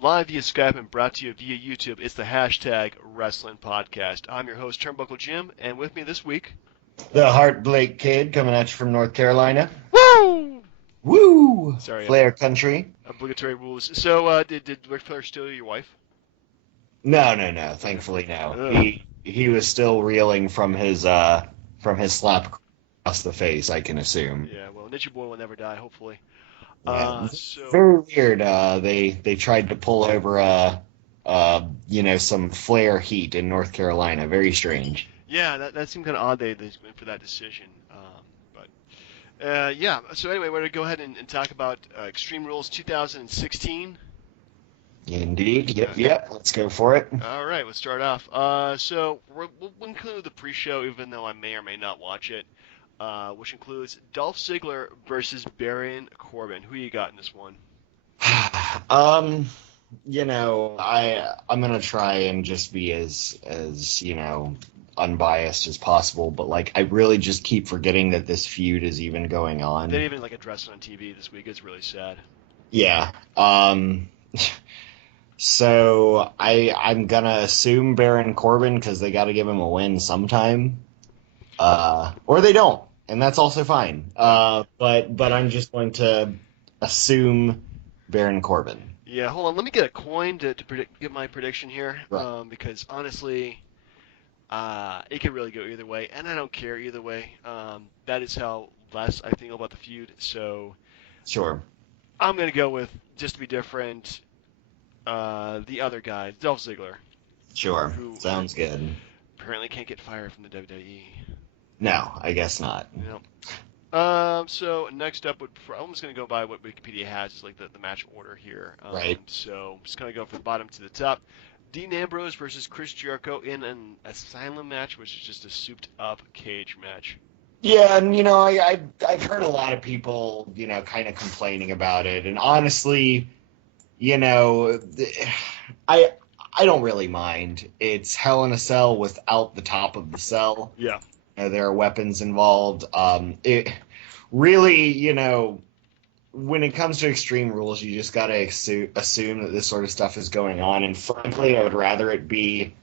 live via Skype and brought to you via YouTube. It's the hashtag Wrestling Podcast. I'm your host, Turnbuckle Jim, and with me this week, The Heart Blake Kid coming at you from North Carolina. woo! Woo! Sorry, Flair country. obligatory rules. So, did Ric Flair steal your wife? No. Okay. Thankfully, no. Ugh. He was still reeling from his slap across the face, I can assume. Yeah, well, Ninja Boy will never die, hopefully. Yeah, So very weird. They tried to pull over some Flair heat in North Carolina. Very strange. yeah, that seemed kind of odd they went for that decision. But yeah. So anyway, we're gonna go ahead and talk about Extreme Rules 2016. Indeed. Uh, Yep. Let's go for it. All right, let's start off. So we'll include the pre-show, even though I may or may not watch it, which includes Dolph Ziggler versus Baron Corbin. Who you got in this one? um, I'm gonna try and just be as unbiased as possible, but like I really just keep forgetting that this feud is even going They didn't on. even like address it on TV this week. It's really sad. Yeah. So I'm gonna assume Baron Corbin because they got to give him a win sometime, or they don't, and that's also fine. But I'm just going to assume Baron Corbin. Yeah, hold on. Let me get a coin to get my prediction here, Right. because honestly, it could really go either way, and I don't care either way. That is how less I think about the feud. So Sure. I'm gonna go with, just to be different, the other guy, Dolph Ziggler, Sure. who Sounds good. apparently can't get fired from the WWE. No, I guess not. You know. So next up, I'm just gonna go by what Wikipedia has, is like the match order here. Right. So I'm just gonna go from the bottom to the top. Dean Ambrose versus Chris Jericho in an Asylum match, which is just a souped-up cage match. Yeah, and I've heard a lot of people, kind of complaining about it, and honestly, you know, I I don't really mind. It's Hell in a Cell without the top of the cell. Yeah. There are weapons involved. It really, when it comes to Extreme Rules, you just gotta assume that this sort of stuff is going on. And frankly, I would rather it be,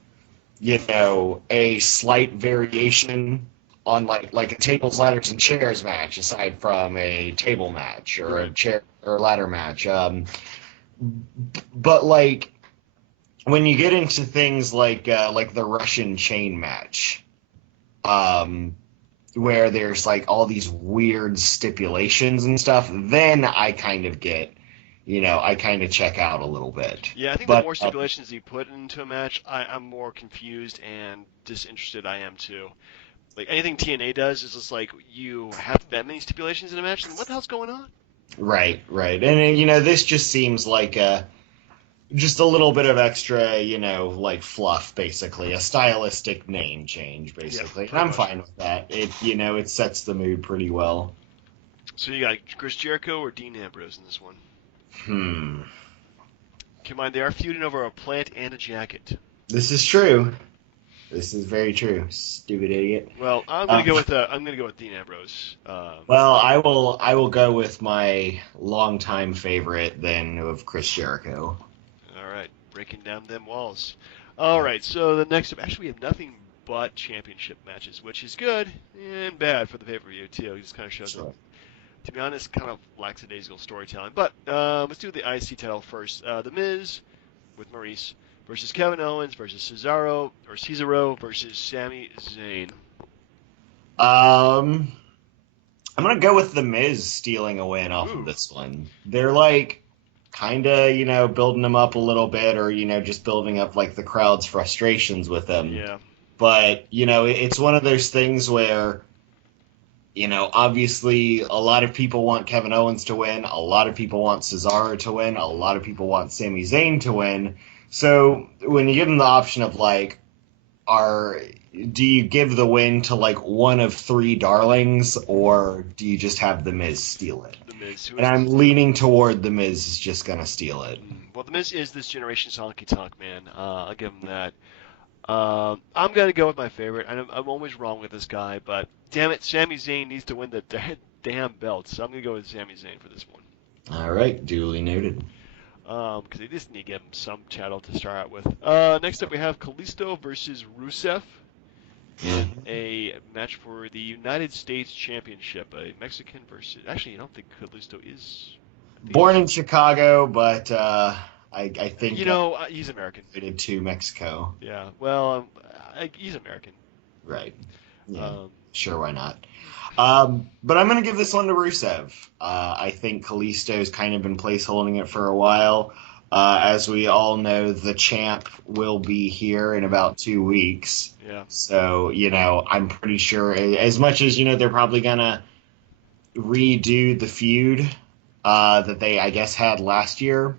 a slight variation on like a tables, ladders, and chairs match, aside from a table match or a Right. chair or ladder match. But like when you get into things like the Russian chain match, um, where there's like all these weird stipulations and stuff, then I kind of get, I kind of check out a little bit. Yeah, I think the But more stipulations you put into a match, I'm more confused and disinterested I am too. Like anything TNA does is just like, you have that many stipulations in a match, then what the hell's going on? right, and this just seems like just a little bit of extra, like fluff, basically a stylistic name change, Yeah, basically, and pretty I'm much. fine with that. It sets the mood pretty well. So you got Chris Jericho or Dean Ambrose in this one? Hmm. Keep in mind they are feuding over a plant and a jacket. This is true. This is very true. Stupid idiot. Well, Um, I'm gonna go with Dean Ambrose. well, I will go with my longtime favorite then of Chris Jericho. All right, breaking down them walls. All right, so the next up, actually we have nothing but championship matches, which is good and bad for the pay-per-view too. It just kind of shows that, Sure. to be honest, kind of lackadaisical storytelling. But let's do the IC title first. The Miz with Maurice versus Kevin Owens versus Cesaro versus Sami Zayn. Um, I'm gonna go with the Miz stealing a win off of Ooh, this one. They're like kind of building him up a little bit, or just building up like the crowd's frustrations with him. yeah, But it's one of those things where obviously a lot of people want Kevin Owens to win, a lot of people want Cesaro to win, a lot of people want Sami Zayn to win. So when you give them the option of like, are do you give the win to like one of three darlings, or do you just have the Miz steal it? the Miz, who And is I'm leaning toward the Miz is just gonna steal it. well, the Miz is this generation's honky tonk man. I'll give him that. I'm gonna go with my favorite. I'm always wrong with this guy, but damn it, Sami Zayn needs to win the damn belt. So I'm gonna go with Sami Zayn for this one. All right, duly noted. because they just need to give him some title to start out with. Next up, we have Kalisto versus Rusev in a match for the United States Championship. A Mexican versus. Actually, I don't think Kalisto is. I think Born in Chicago, but I think he's American. Related to Mexico. Yeah, well, he's American. Right. Yeah. Um, Sure, why not? But I'm going to give this one to Rusev. I think Kalisto's kind of been placeholding it for a while. As we all know, the champ will be here in about 2 weeks. Yeah. So, I'm pretty sure, as much as, they're probably going to redo the feud that they, I guess, had last year.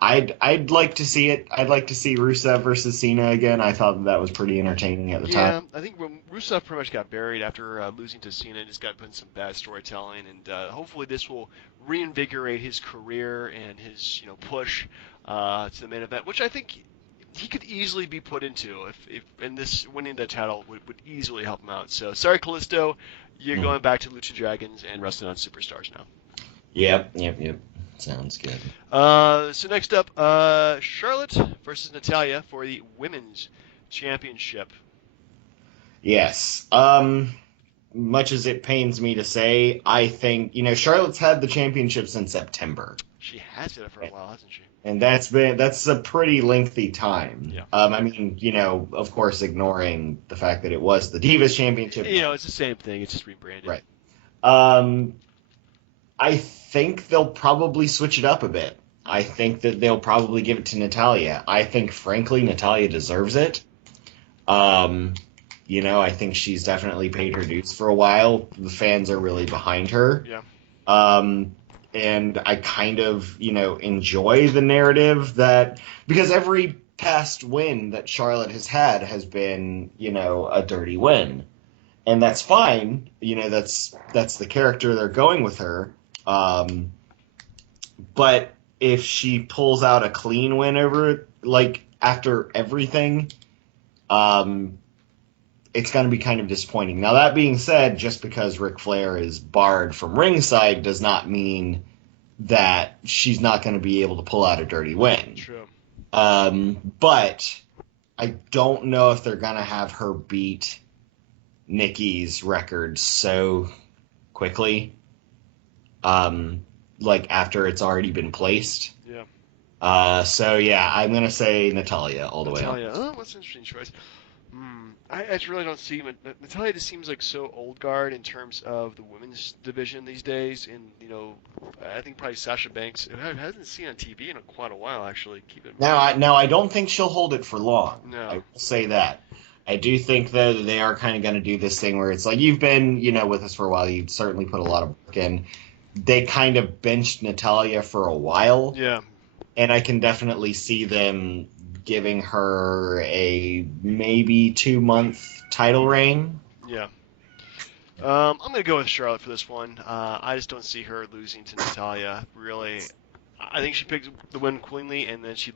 I'd like to see it. I'd like to see Rusev versus Cena again. I thought that was pretty entertaining at the time. Yeah, I think Rusev pretty much got buried after losing to Cena and just got put in some bad storytelling. And hopefully this will reinvigorate his career and his push to the main event, which I think he could easily be put into if and this winning the title would easily help him out. So sorry, Kalisto, you're going back to Lucha Dragons and wrestling on Superstars now. Yep. Sounds good. So next up, Charlotte versus Natalya for the Women's Championship. Yes. Much as it pains me to say, I think, Charlotte's had the championship since September. She has had it for a while, hasn't she? And that's a pretty lengthy time. Yeah. I mean, of course, ignoring the fact that it was the Divas Championship. It's the same thing. It's just rebranded. Right. I think they'll probably switch it up a bit. I think that they'll probably give it to Natalya. I think, frankly, Natalya deserves it. I think she's definitely paid her dues for a while. The fans are really behind her. Yeah. And I kind of, enjoy the narrative that because every past win that Charlotte has had has been, a dirty win. And that's fine. That's the character they're going with her. But if she pulls out a clean win over, after everything, it's going to be kind of disappointing. Now, that being said, just because Ric Flair is barred from ringside does not mean that she's not going to be able to pull out a dirty win. True. But I don't know if they're going to have her beat Nikki's record so quickly. After it's already been placed. Yeah. I'm gonna say Natalya all the way up. Natalya. Oh, that's an interesting choice. I really don't see Natalya just seems like so old guard in terms of the women's division these days. And I think probably Sasha Banks hasn't seen on TV in quite a while. Actually, keep it. Now I don't think she'll hold it for long. No. I will say that. I do think though that they are kind of going to do this thing where it's like you've been with us for a while. You've certainly put a lot of work in. They kind of benched Natalya for a while. Yeah. And I can definitely see them giving her a maybe 2-month title reign. Yeah. I'm going to go with Charlotte for this one. I just don't see her losing to Natalya, really. I think she picks the win cleanly, and then she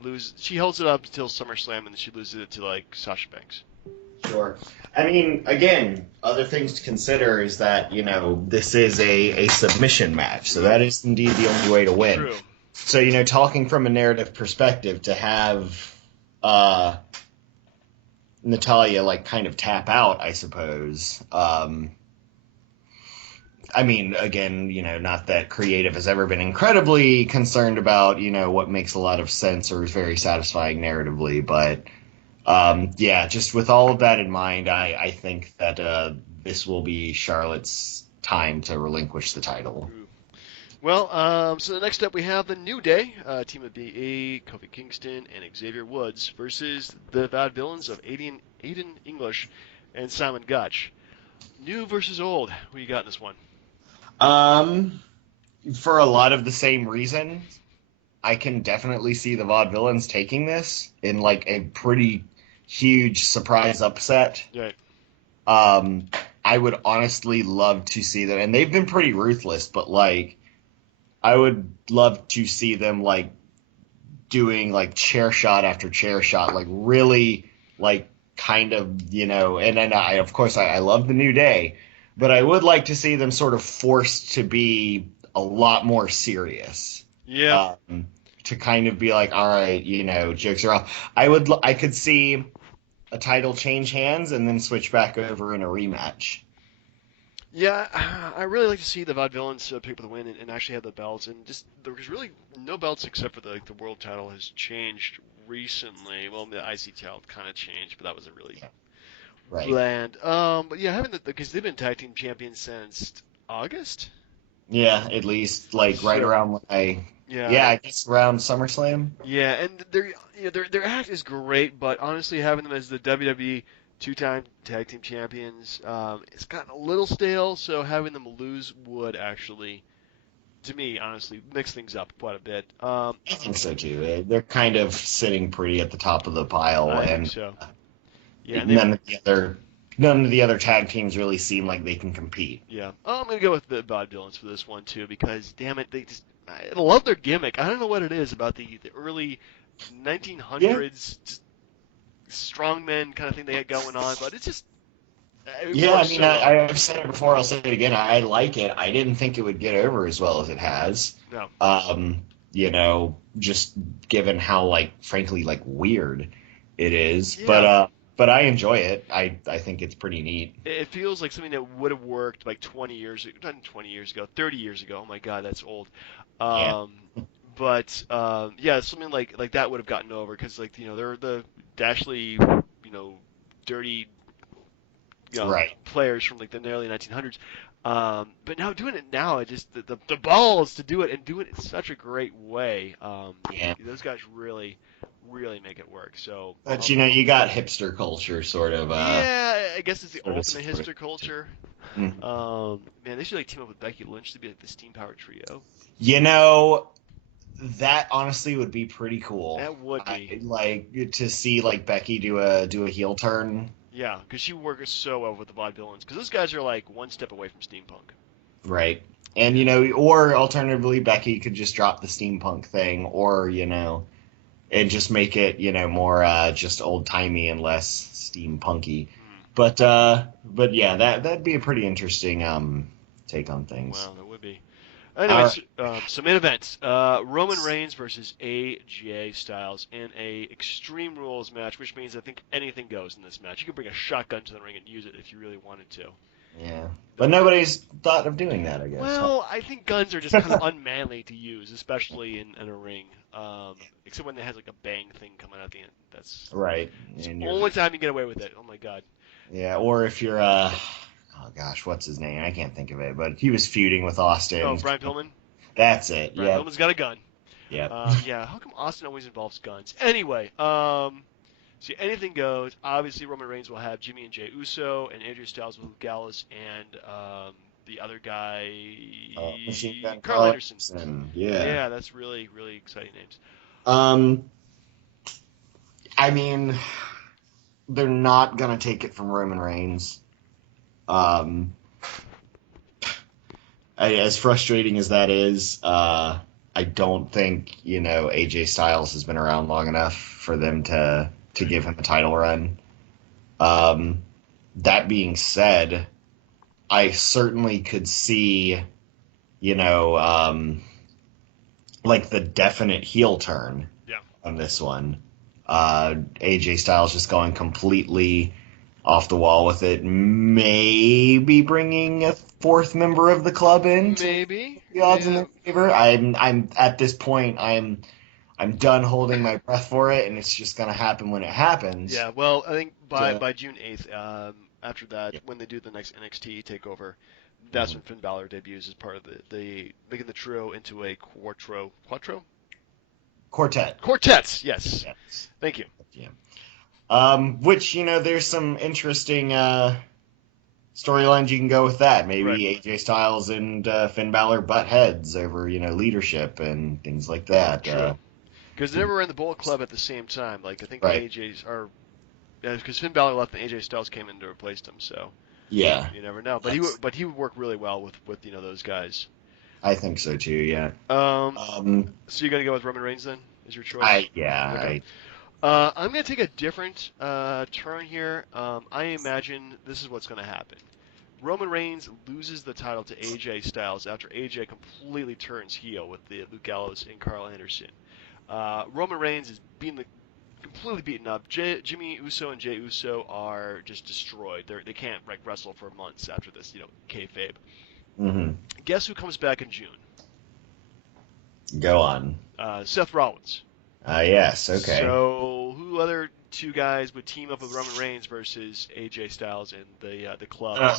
holds it up until SummerSlam, and then she loses it to, Sasha Banks. Sure. I mean, again, other things to consider is that, this is a submission match, so that is indeed the only way to win. True. So, talking from a narrative perspective, to have Natalya, kind of tap out, I suppose. I mean, again, not that creative has ever been incredibly concerned about, what makes a lot of sense or is very satisfying narratively, but... just with all of that in mind, I think that this will be Charlotte's time to relinquish the title. Well, so the next up we have the New Day, team of BA, Kofi Kingston, and Xavier Woods versus the Vaudevillains of Aiden English and Simon Gotch. New versus old. Who you got in this one? For a lot of the same reasons, I can definitely see the Vaudevillains taking this in a pretty huge surprise upset. Right. I would honestly love to see them, and they've been pretty ruthless, but I would love to see them doing chair shot after chair shot, really kind of, and then I love the New Day, but I would like to see them sort of forced to be a lot more serious. Yeah. To kind of be like, all right, jokes are off. I could see a title change hands and then switch back over in a rematch. Yeah, I really like to see the Vaudevillains pick up the win and actually have the belts. And just there was really no belts except for the world title has changed recently. Well, the IC title kind of changed, but that was a really Right. bland. But yeah, having because they've been tag team champions since August. Yeah, at least like right So around when yeah, I guess around SummerSlam. yeah, and their act is great, but honestly, having them as the WWE two-time tag team champions, it's gotten a little stale. So having them lose would actually, to me, honestly, mix things up quite a bit. I think so too. They're kind of sitting pretty at the top of the pile, I think and so. Yeah, and they, none of the other tag teams really seem like they can compete. yeah. Oh, I'm gonna go with the Vaudevillains for this one too because damn it, I love their gimmick. I don't know what it is about the early Yeah, 1900s just strongmen kind of thing they had going on, but it's just it yeah. I works mean, so well. I've said it before. I'll say it again. I like it. I didn't think it would get over as well as it has. No. Just given how frankly weird it is, Yeah. but I enjoy it. I think it's pretty neat. It feels like something that would have worked like 20 years, not 20 years ago, 30 years ago. Oh my God, that's old. Yeah. Um, but yeah, something like that would have gotten over because they're the Dashley, dirty, Right. players from like the early 1900s. But now doing it now, it just the balls to do it and do it in such a great way. Yeah. Those guys really, really make it work. So But you got hipster culture yeah, I guess it's the sort of ultimate supporting hipster culture. it. Man, they should team up with Becky Lynch to be like the Steam Power Trio. You know, that honestly would be pretty cool. That would be. I like to see Becky do a heel turn. Yeah, because she works so well with the vaudevillains. Because those guys are like one step away from steampunk. Right. And or alternatively Becky could just drop the steampunk thing or, and just make it, more just old-timey and less steampunky. Hmm. But yeah, that'd be a pretty interesting take on things. Wow, that would be. All Anyways, right. some main events. Roman Reigns versus AJ Styles in a Extreme Rules match, which means I think anything goes in this match. You could bring a shotgun to the ring and use it if you really wanted to. Yeah. But nobody's thought of doing that, I guess. Huh? Well, I think guns are just kind of unmanly to use, especially in a ring. Except when it has like a bang thing coming out at the end. That's Right. it's And the you're only time you get away with it. Oh my God. Yeah, or if you're oh gosh, what's his name? I can't think of it, but he was feuding with Oh, Austin. Brian Pillman. That's it. Brian Yep. Pillman's got a gun. Yep. Yeah, how come Austin always involves guns? Anyway, see, anything goes. Obviously, Roman Reigns will have Jimmy and Jey Uso, and AJ Styles will have Gallus and the other guy, Machine Gun Carl Anderson. Anderson. Yeah. Yeah, that's really, really exciting names. Um, I mean, they're not gonna take it from Roman Reigns. Um, as frustrating as that is, I don't think AJ Styles has been around long enough for them to give him a title run. That being said, I certainly could see, the definite heel turn Yeah. on this one. AJ Styles just going completely off the wall with it. Maybe bringing a fourth member of the club in to Maybe. the odds in Yeah. their favor. I'm at this point. I'm done holding my breath for it, and it's just gonna happen when it happens. Yeah. Well, I think So, by June 8th, after that, yeah. when they do the next NXT takeover, that's Mhm. when Finn Balor debuts as part of the making the trio into a quattro Quartet. quartets. Yes. Yes. Thank you. Yeah. Which there's some interesting storylines you can go with that. Maybe Right. AJ Styles and Finn Balor butt heads over leadership and things like that. True. Because they never were in the Bullet Club at the same time. Like I think the Right. AJ's are. Because Finn Balor left and AJ Styles came in to replace him, so Yeah. you never know. But he would work really well with those guys. I think so too. Yeah. So you're gonna go with Roman Reigns then? Is your choice? Okay. I'm going to take a different turn here. I imagine this is what's going to happen. Roman Reigns loses the title to AJ Styles after AJ completely turns heel with the Luke Gallows and Carl Anderson. Roman Reigns is completely beaten up. Jimmy Uso and Jey Uso are just destroyed. They can't wrestle for months after this, kayfabe. Mm-hmm. Guess who comes back in June? Go on. Seth Rollins. Yes, okay. So who other two guys would team up with Roman Reigns versus AJ Styles and the club?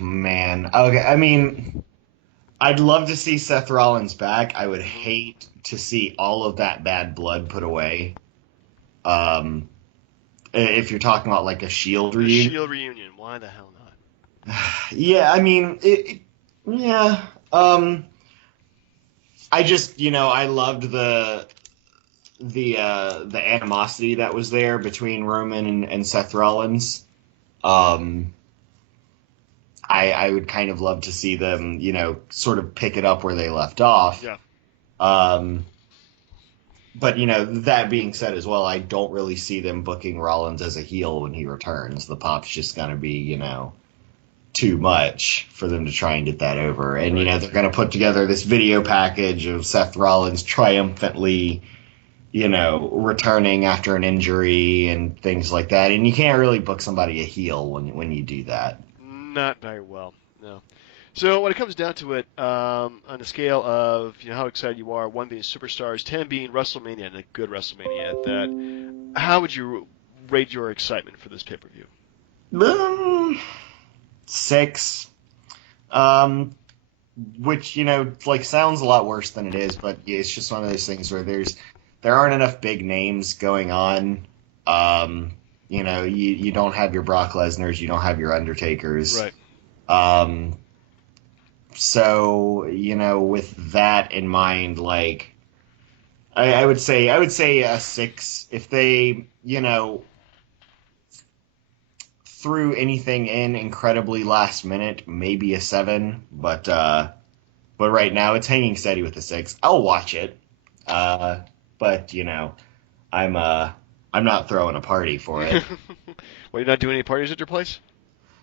Man. Okay, I mean, I'd love to see Seth Rollins back. I would hate to see all of that bad blood put away. If you're talking about like a Shield reunion. Shield reunion. Why the hell not? Yeah, I mean, yeah. I just, I loved the animosity that was there between Roman and Seth Rollins. I would kind of love to see them, sort of pick it up where they left off. Yeah. But, that being said as well, I don't really see them booking Rollins as a heel when he returns. The pop's just going to be, too much for them to try and get that over. And, Right. they're going to put together this video package of Seth Rollins triumphantly, returning after an injury and things like that. And you can't really book somebody a heel when you do that. Not very well, no. So when it comes down to it, on a scale of how excited you are, 1 being superstars, 10 being WrestleMania, and a good WrestleMania at that, how would you rate your excitement for this pay-per-view? 6. Which, sounds a lot worse than it is, but it's just one of those things where there aren't enough big names going on. You don't have your Brock Lesnar's, you don't have your Undertakers. Right. So, with that in mind, I would say a 6. If they, threw anything in incredibly last minute, maybe a 7. But right now it's hanging steady with a 6. I'll watch it. But I'm not throwing a party for it. Well, you're not doing any parties at your place?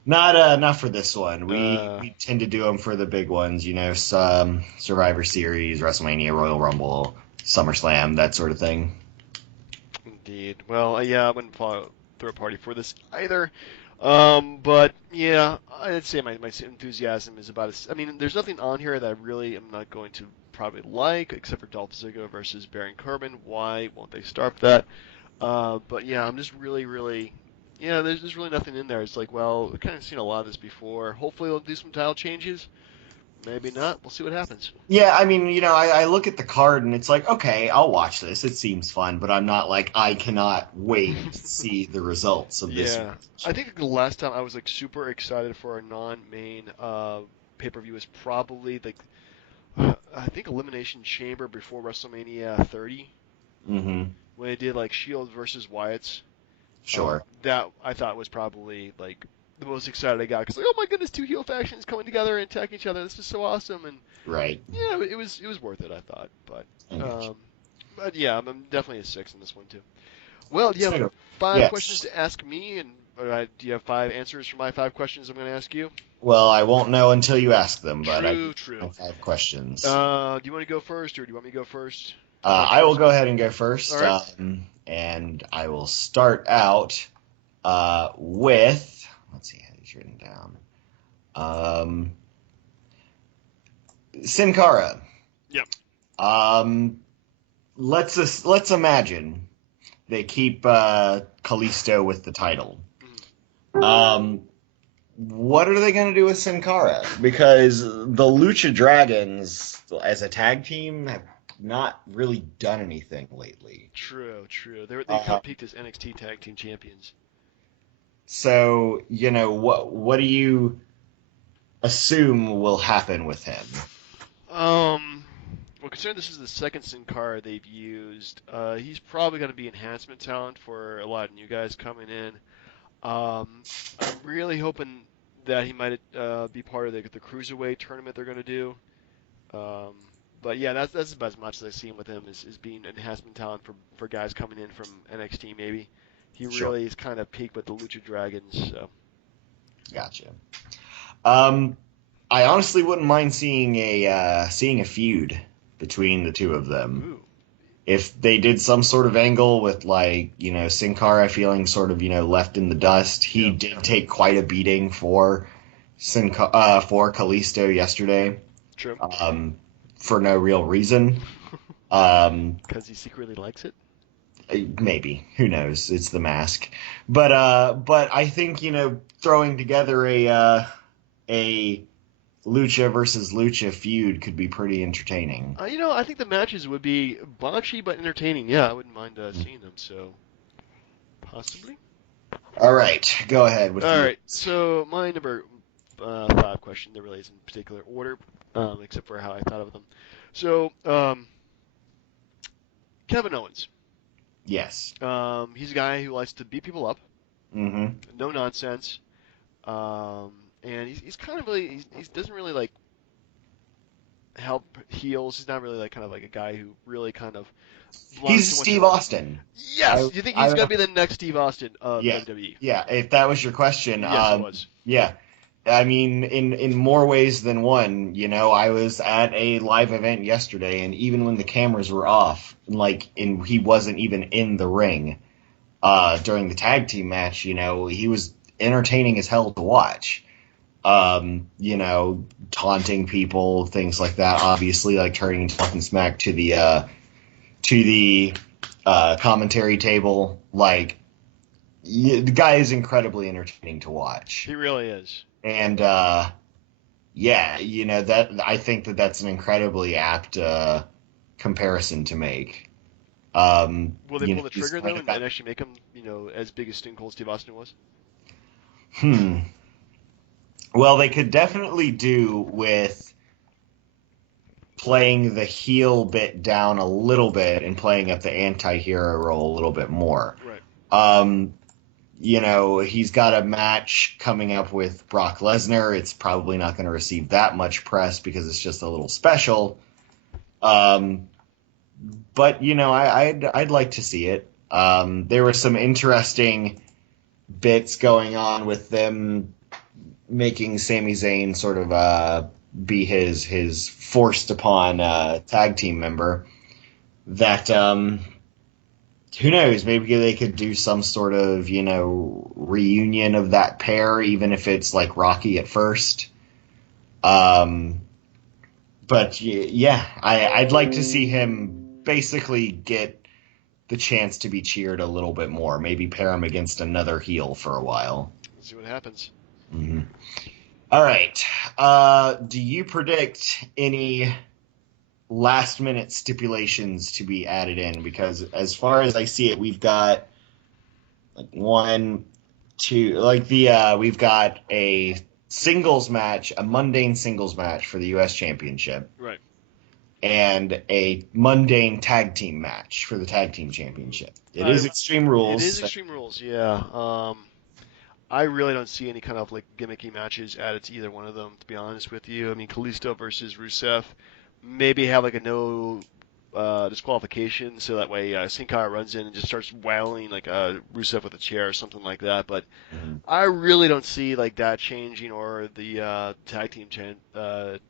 Not for this one. We tend to do them for the big ones, some Survivor Series, WrestleMania, Royal Rumble, SummerSlam, that sort of thing. Indeed. Well, yeah, I wouldn't throw a party for this either. But yeah, I'd say my enthusiasm is about I mean, there's nothing on here that I really am not going to probably like, except for Dolph Ziggler versus Baron Corbin. Why won't they start that? But yeah, I'm just really. Yeah, there's really nothing in there. It's like, well, we've kind of seen a lot of this before. Hopefully they'll do some title changes. Maybe not. We'll see what happens. Yeah, I mean, I look at the card and it's like, okay, I'll watch this. It seems fun, but I'm not like, I cannot wait to see the results of this. Yeah, I think the last time I was like super excited for a non-main pay-per-view was probably I think Elimination Chamber before WrestleMania 30. Mm-hmm. When they did like Shield versus Wyatt's. Sure. That I thought was probably like the most excited I got because like, oh my goodness, 2 heel factions coming together and attacking each other. This is so awesome. And right. Yeah, it was worth it, I thought. But yeah, I'm definitely a 6 in this one too. Well, do you have 5 questions to ask me, and do you have 5 answers for my 5 questions I'm going to ask you? Well, I won't know until you ask them, but True. I have 5 questions. Do you want to go first, or do you want me to go first? I will go ahead and go first. All right. And I will start out with, let's see how he's written down. Sin Cara. Yep. Let's imagine they keep Kalisto with the title. What are they going to do with Sin Cara? Because the Lucha Dragons, as a tag team, have not really done anything lately. True. They kind of peaked as NXT Tag Team Champions. So, what do you assume will happen with him? Well, considering this is the second Sin Cara they've used, he's probably going to be enhancement talent for a lot of new guys coming in. I'm really hoping that he might be part of the Cruiserweight tournament they're going to do. But yeah, that's about as much as I've seen with him is being enhancement talent for guys coming in from NXT maybe. He really is kind of peaked with the Lucha Dragons. So. Gotcha. I honestly wouldn't mind seeing a feud between the two of them. Ooh, If they did some sort of angle with like, Sin Cara feeling sort of, left in the dust. He yeah, did take quite a beating for Kalisto yesterday, true. um, for no real reason. Um, Because he secretly likes it. maybe, who knows? It's the mask. But I think, throwing together a Lucha versus Lucha feud could be pretty entertaining. I think the matches would be botchy but entertaining. Yeah, I wouldn't mind seeing them. So possibly. All right, go ahead with All you. right. So my number 5 question. There really isn't in particular order, except for how I thought of them. So Kevin Owens. Yes. He's a guy who likes to beat people up, Mm-hmm. no nonsense, and he's kind of really he doesn't really like help heels. He's not really like kind of like a guy who really kind of belongs He's to what's Steve Austin. Yes, you think he's I gonna be the next Steve Austin of Yeah, WWE? yeah. If that was your question, Yes, it was. yeah. I mean, in more ways than one. I was at a live event yesterday, and even when the cameras were off, and he wasn't even in the ring, during the tag team match, he was entertaining as hell to watch. Taunting people, things like that. Obviously, like turning and talking smack to the commentary table. Like, the guy is incredibly entertaining to watch. He really is. And yeah, that I think that's an incredibly apt comparison to make. Will they pull the He's trigger kind though of and got actually make him, as big as Stone Cold Steve Austin was? hmm. Well, they could definitely do with playing the heel bit down a little bit and playing up the anti-hero role a little bit more. Right. Um, he's got a match coming up with Brock Lesnar. It's probably not going to receive that much press because it's just a little special. Um, but I'd like to see it. There were some interesting bits going on with them making Sami Zayn sort of be his forced upon tag team member. That who knows? Maybe they could do some sort of reunion of that pair, even if it's like rocky at first. Um, but yeah, I'd like to see him basically get the chance to be cheered a little bit more. Maybe pair him against another heel for a while. Let's see what happens. Mm-hmm. All right. Do you predict any last minute stipulations to be added in? Because as far as I see it, we've got like one, two, we've got a singles match, a mundane singles match for the U.S. Championship, Right. and a mundane tag team match for the tag team championship. It is Extreme It Rules. is Extreme Rules, yeah. I really don't see any kind of like gimmicky matches added to either one of them, to be honest with you. I mean, Kalisto versus Rusev, maybe have like a no disqualification, so that way Sin Cara runs in and just starts wailing like Rusev with a chair or something like that. But Mhm. I really don't see like that changing or the tag team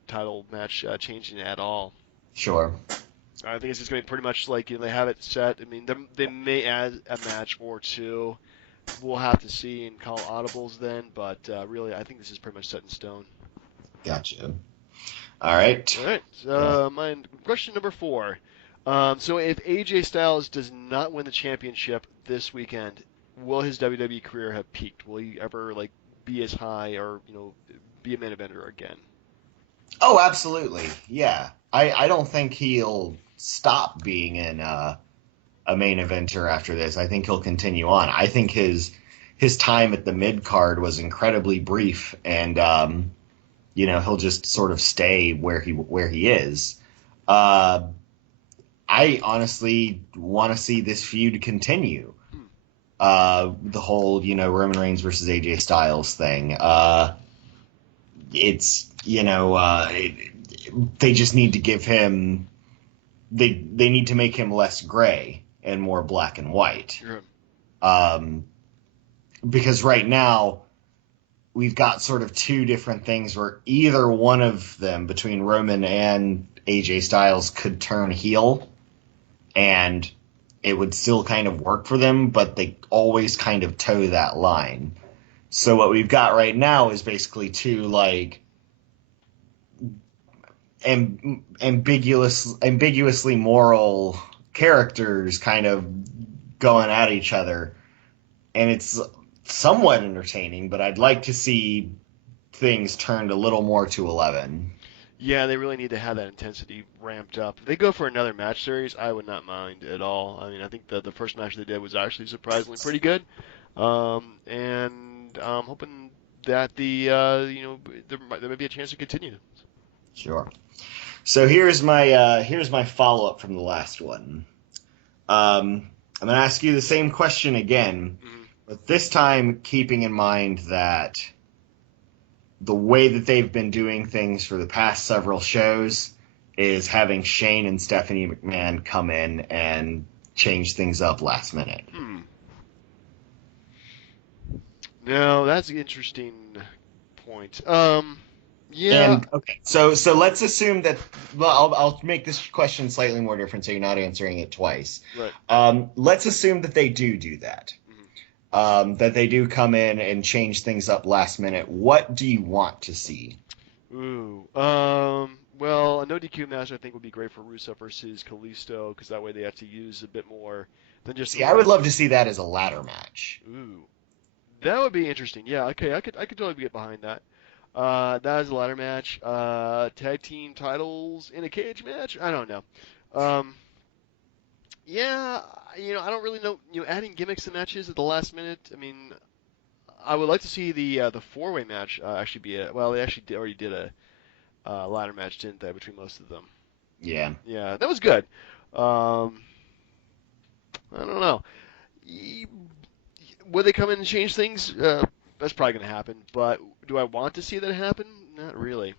title match changing at all. Sure. I think it's just going to be pretty much like they have it set. I mean, they may add a match or two. We'll have to see and call audibles then, but really, I think this is pretty much set in stone. Gotcha. All right. All right. My question number 4. So if AJ Styles does not win the championship this weekend, will his WWE career have peaked? Will he ever like be as high or be a main eventer again? Oh, absolutely. Yeah. I don't think he'll stop being in a main eventer after this. I think he'll continue on. I think his time at the mid card was incredibly brief, and he'll just sort of stay where he is. Uh, I honestly want to see this feud continue. Hmm. The whole Roman Reigns versus AJ Styles thing. It's they just need to give him they need to make him less gray and more black and white. Sure. Um, because right now we've got sort of two different things where either one of them, between Roman and AJ Styles, could turn heel, and it would still kind of work for them, but they always kind of toe that line. So what we've got right now is basically two like ambiguously moral characters kind of going at each other, and it's somewhat entertaining. But I'd like to see things turned a little more to 11. Yeah, they really need to have that intensity ramped up. If they go for another match series, I would not mind at all. I mean, I think the first match they did was actually surprisingly pretty good, and I'm hoping that there may be a chance to continue. Sure. So here's my follow up from the last one. I'm going to ask you the same question again, Mhm. but this time keeping in mind that the way that they've been doing things for the past several shows is having Shane and Stephanie McMahon come in and change things up last minute. No, that's an interesting point. Yeah, And okay, so let's assume that. Well, I'll make this question slightly more different, so you're not answering it twice. right. Let's assume that they do that. Mhm. That they do come in and change things up last minute. What do you want to see? Ooh. Well, a no DQ match I think would be great for Rusev versus Kalisto because that way they have to use a bit more than just See, I would love to see that as a ladder match. Ooh, that would be interesting. Yeah, okay, I could totally get behind that. That is a ladder match. Tag team titles in a cage match. I don't know. Um, yeah, I don't really know. Adding gimmicks to matches at the last minute. I mean, I would like to see the four-way match actually be a. Well, they actually already did a ladder match, didn't they, between most of them? Yeah. Yeah, that was good. Um, I don't know. Would they come in and change things? That's probably going to happen. But do I want to see that happen? Not really.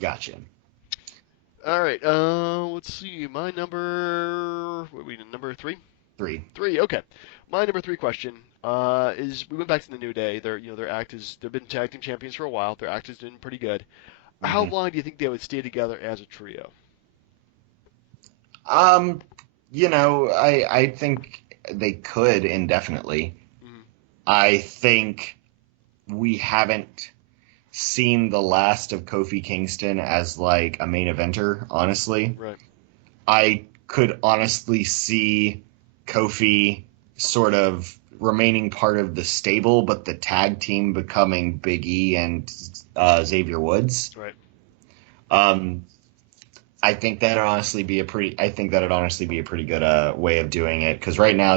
Gotcha. All right. Let's see. My number. What are we number three? 3. Three. Okay. My number three question is: we went back to the New Day. Their act is they've been tag team champions for a while. Their act has been pretty good. How Mm-hmm. long do you think they would stay together as a trio? Um, I think they could indefinitely. Hmm. I think we haven't seen the last of Kofi Kingston as like a main eventer, honestly. Right. I could honestly see Kofi sort of remaining part of the stable, but the tag team becoming Big E and Xavier Woods. Right. Um, I think that'd honestly be a pretty. I think that'd honestly be a pretty good way of doing it because right now,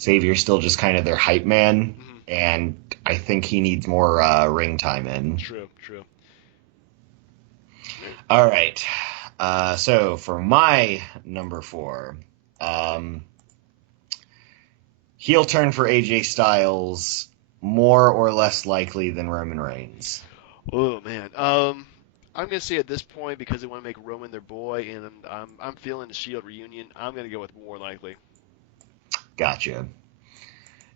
Xavier's still just kind of their hype man, Hmm. and I think he needs more ring time in. True. True. All right. So for my number 4, um, heel turn for AJ Styles, more or less likely than Roman Reigns. Oh man. I'm gonna say at this point because they want to make Roman their boy, and I'm feeling the Shield reunion. I'm gonna go with more likely. Gotcha.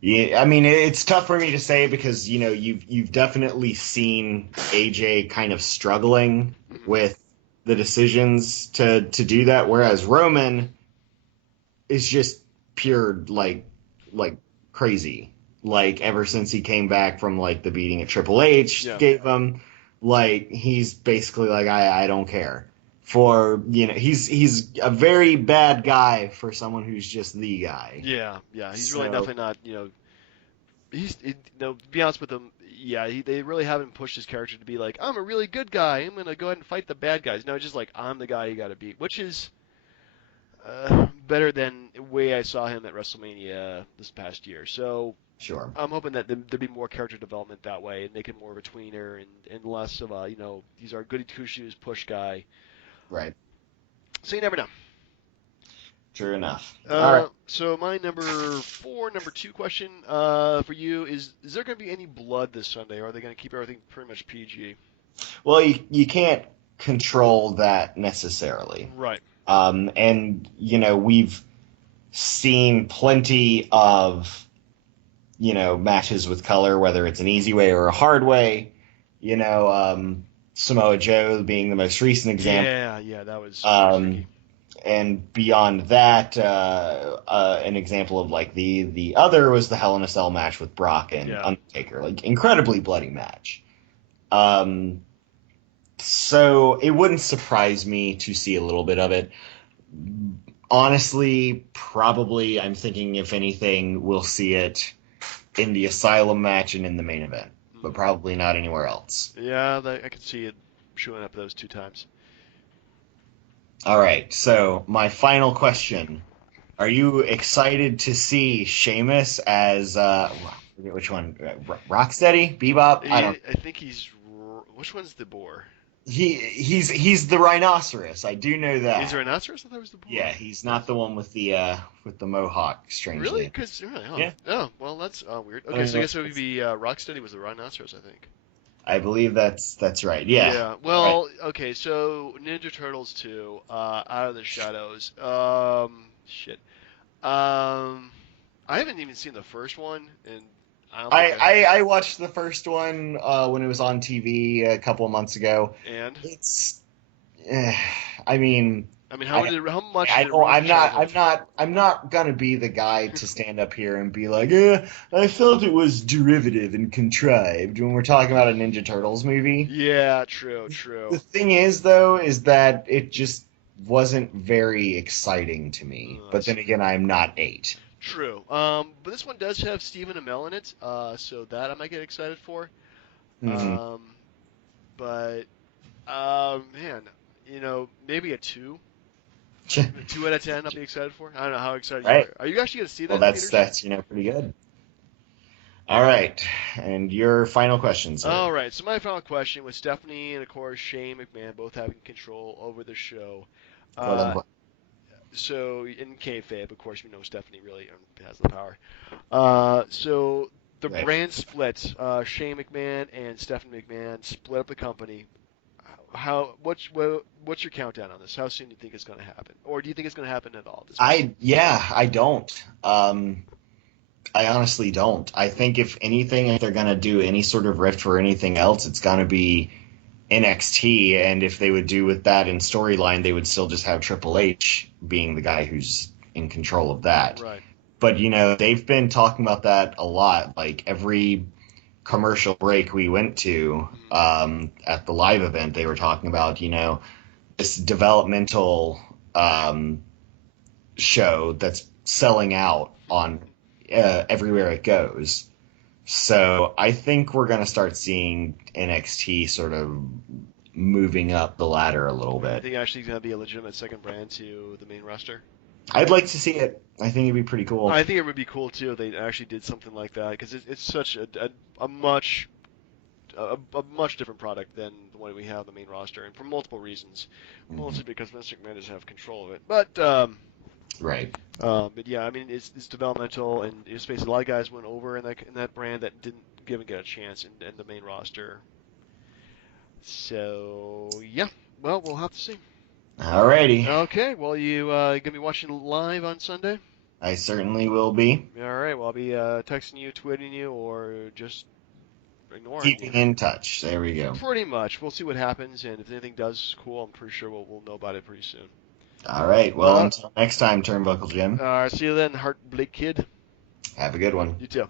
Yeah, I mean it's tough for me to say because you've definitely seen AJ kind of struggling Hmm. with the decisions to do that, whereas Roman is just pure like crazy. Like ever since he came back from like the beating at Triple H Yeah. gave him, like he's basically like I don't care. For he's a very bad guy for someone who's just the guy. Yeah. Yeah. He's really So definitely not. To be honest with him, yeah, they really haven't pushed his character to be like, I'm a really good guy. I'm gonna go ahead and fight the bad guys. No, just like I'm the guy you gotta beat, which is better than the way I saw him at WrestleMania this past year. So sure, I'm hoping that there'd be more character development that way and make him more of a tweener and less of a, he's our goody two shoes push guy. right, So you never know. true enough. All right. So my number two question for you is there going to be any blood this Sunday, or are they going to keep everything pretty much PG? Well, you can't control that necessarily. Right. And we've seen plenty of matches with color, whether it's an easy way or a hard way. Samoa Joe being the most recent example. Yeah, that was freaky. Um, and beyond that, an example of like the other was the Hell in a Cell match with Brock and Yeah. Undertaker, like incredibly bloody match. Um, so it wouldn't surprise me to see a little bit of it. Honestly, probably I'm thinking if anything, we'll see it in the Asylum match and in the main event, but probably not anywhere else. Yeah, I could see it showing up those 2 times. All right, so my final question. Are you excited to see Sheamus as I forget which one? Rocksteady? Bebop? I don't. I think which one's the boar? He's the rhinoceros. I do know that. Is there a rhinoceros? I thought it was the boar. Yeah, he's not the one with the mohawk. Strangely. Really? Because huh. Yeah. Oh, well, that's weird. Okay, so I guess it would be Rocksteady was the rhinoceros, I think. I believe that's right. Yeah. Yeah. Well, okay. So Ninja Turtles 2, Out of the Shadows. Shit. I haven't even seen the first one, and I don't think I watched the first one when it was on TV a couple of months ago. And It's, I mean, how much? I did it don't, reach I'm not gonna be the guy to stand up here and be like, I felt it was derivative and contrived when we're talking about a Ninja Turtles movie. Yeah, true. The thing is, though, is that it just wasn't very exciting to me. But then again, I'm not 8. True. But this one does have Stephen Amell in it, so that I might get excited for. Mm-hmm. But man, maybe a 2. 2 out of 10, I'll be excited for. I don't know how excited you Right. are. Are you actually going to see that? Well, in theaters? that's pretty good. All right, and your final questions. All right. So my final question was Stephanie and of course Shane McMahon both having control over the show. So in kayfabe, of course, we know Stephanie really has the power. So the Right. brand split. Shane McMahon and Stephanie McMahon split up the company. What's your countdown on this? How soon do you think it's going to happen, or do you think it's going to happen at all? I don't. I honestly don't. I think if anything, if they're gonna do any sort of rift or anything else, it's gonna be NXT, and if they would do with that in storyline, they would still just have Triple H being the guy who's in control of that. Right. But they've been talking about that a lot. Like every commercial break we went to at the live event, they were talking about this developmental show that's selling out on everywhere it goes. So I think we're going to start seeing NXT sort of moving up the ladder a little I bit. think actually going to be a legitimate second brand to the main roster. I'd like to see it. I think it'd be pretty cool. I think it would be cool too if they actually did something like that because it's such a much different product than the one we have on the main roster, and for multiple reasons. Mostly because Vince McMahon doesn't have control of it, but right. But yeah, I mean it's developmental, and it's basically a lot of guys went over in that brand that didn't get a chance in the main roster. So yeah, well we'll have to see. Alrighty. Okay, well you gonna be watching live on Sunday? I certainly will be. All right, well I'll be texting you, tweeting you, or just ignoring Keeping you. in touch. There we go. Pretty much. We'll see what happens, and if anything does cool, I'm pretty sure we'll know about it pretty soon. All right. Well, until next time, Turnbuckle Jim. See you then, Heartbreak Kid. Have a good one. You too.